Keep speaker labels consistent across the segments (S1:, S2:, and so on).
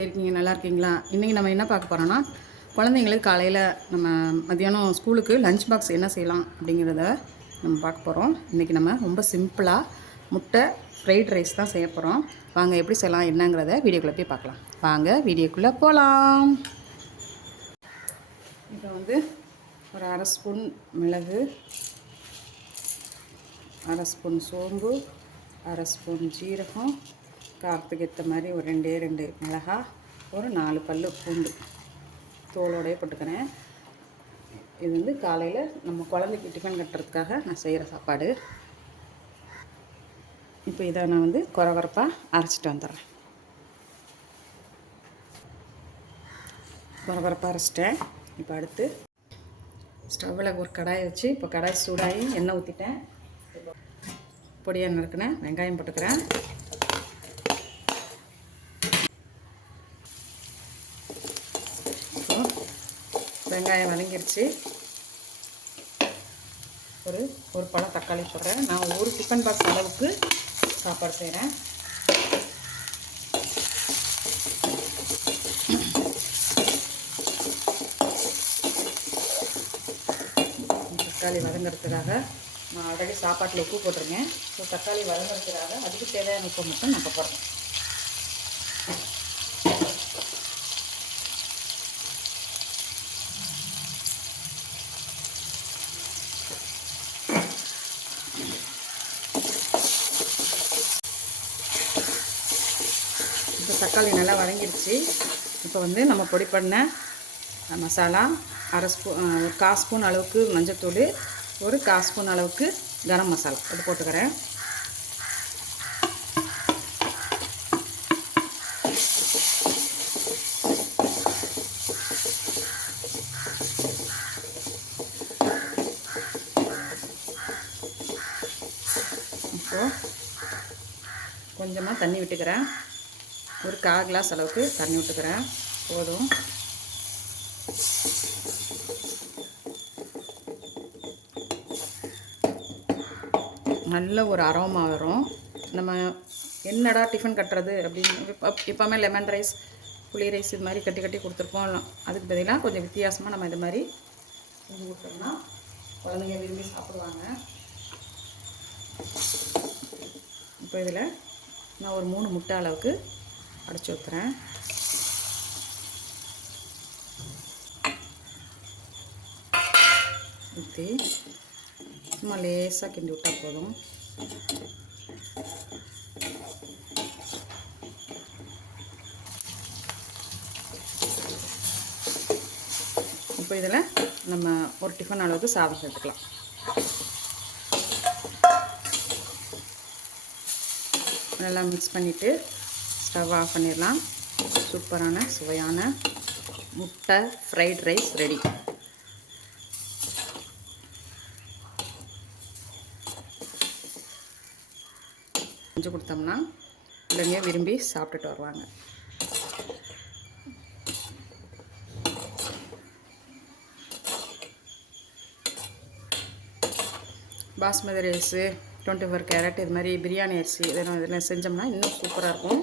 S1: இருக்கீங்க நல்லா இருக்கீங்களா? இன்றைக்கி நம்ம என்ன பார்க்க போகிறோன்னா குழந்தைங்களுக்கு காலையில் நம்ம மத்தியானம் ஸ்கூலுக்கு லஞ்ச் பாக்ஸ் என்ன செய்யலாம் அப்படிங்கிறத நம்ம பார்க்க போகிறோம் இன்றைக்கி நம்ம ரொம்ப சிம்பிளாக முட்டை ஃப்ரைட் ரைஸ் தான் செய்ய போகிறோம் வாங்க எப்படி செய்யலாம் என்னங்கிறத வீடியோக்குள்ளே போய் பார்க்கலாம். வாங்க வீடியோக்குள்ளே போகலாம் இப்போ வந்து ஒரு அரை ஸ்பூன் மிளகு அரை ஸ்பூன் சோம்பு அரை ஸ்பூன் ஜீரகம் காரத்துக்கு ஏற்ற மாதிரி ஒரு ரெண்டே ரெண்டு மிளகா ஒரு நாலு பல் பூண்டு தோலோடையே போட்டுக்கிறேன். இது வந்து காலையில் நம்ம குழந்தைக்கு டிஃபன் கட்டுறதுக்காக நான் செய்கிற சாப்பாடு. இப்போ இதை நான் வந்து குறவரப்பாக அரைச்சிட்டு வந்துடுறேன். குறவரப்பாக அரைச்சிட்டேன். இப்போ அடுத்து ஸ்டவ்வில் ஒரு கடாயை வச்சு இப்போ கடாய் சூடாகி எண்ணெய் ஊற்றிட்டேன் பொடியாக நறுக்கினேன் வெங்காயம் போட்டுக்கிறேன். வெங்காயம் வதங்கிருச்சு. ஒரு ஒரு பழம் தக்காளி போடுறேன். நான் ஒரு டிஃபன் பாக்ஸ் அளவுக்கு சாப்பாடு செய்கிறேன் தக்காளி வதங்கிறதுக்காக நான் ஆல்ரெடி சாப்பாட்டில் உப்பு போட்டிருக்கேன். ஸோ தக்காளி வதங்கிறதுக்காக அதுக்கு தேவையான உப்பு மட்டும் நான் போடுறோம் தக்காளி நல்லா வதங்கிடுச்சு. இப்போ வந்து நம்ம பொடி பண்ண மசாலா அரை ஸ்பூ ஒரு கால் ஸ்பூன் அளவுக்கு மஞ்சத்தூள் ஒரு கால் ஸ்பூன் அளவுக்கு கரம் மசாலா. அது போட்டுக்கிறேன். இப்போ கொஞ்சமாக தண்ணி விட்டுக்கிறேன். ஒரு கால் கிளாஸ் அளவுக்கு தண்ணி விட்டுக்கிறேன் போதும். நல்ல ஒரு அரோமா வரும். நம்ம என்னடா டிஃபன் கட்டுறது அப்படின்னு இப்போ லெமன் ரைஸ் புளி ரைஸ் இது மாதிரி கட்டி கட்டி கொடுத்துருப்போம். அதுக்கு பதிலாக கொஞ்சம் வித்தியாசமாக நம்ம இது மாதிரி செஞ்சு கொடுத்தோம்னா குழந்தைங்க விரும்பி சாப்பிடுவாங்க. இப்போ இதில் நான் ஒரு மூணு முட்டை அளவுக்கு அடைச்சி ஊற்றுறேன் ஊற்றி சும்மா லேசாக கிண்டி விட்டால் போதும். இப்போ இதில் நம்ம ஒரு டிஃபன் அளவுக்கு சாதம் சேர்த்துக்கலாம். நல்லா மிக்ஸ் பண்ணிவிட்டு ஸ்டவ் ஆஃப் பண்ணிடலாம். சூப்பரான சுவையான முட்டை ஃப்ரைட் ரைஸ் ரெடி செஞ்சு கொடுத்தோம்னா பிள்ளைங்க விரும்பி சாப்பிட்டுட்டு வருவாங்க. Basmati rice twenty four carat இது மாதிரி பிரியாணி அரிசி இதெல்லாம் இதெல்லாம் செஞ்சோம்னா இன்னும் சூப்பராக இருக்கும்.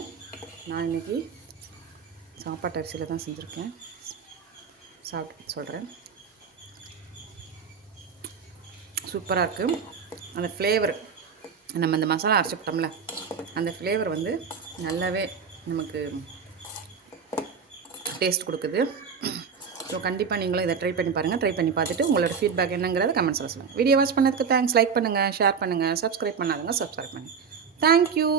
S1: நான் இன்றைக்கி சாப்பாட்டு அரிசியில் தான் செஞ்சுருக்கேன். சாப்பிட்டு சொல்கிறேன் சூப்பராக இருக்குது அந்த ஃப்ளேவர் நம்ம இந்த மசாலா அரைச்சி அந்த ஃப்ளேவர் வந்து நல்லாவே நமக்கு டேஸ்ட் கொடுக்குது. ஸோ கண்டிப்பாக நீங்களும் இதை ட்ரை பண்ணி பாருங்கள் ட்ரை பண்ணி பார்த்துட்டு உங்களோட ஃபீட்பேக் என்னங்கிறத கமெண்ட்ஸில் சொல்லுங்கள் வீடியோ வாட்ச் பண்ணதுக்கு தேங்க்ஸ் லைக் பண்ணுங்கள் ஷேர் பண்ணுங்கள் சப்ஸ்கிரைப் பண்ணாதுங்க சப்ஸ்கிரைப் பண்ணுங்கள் தேங்க்யூ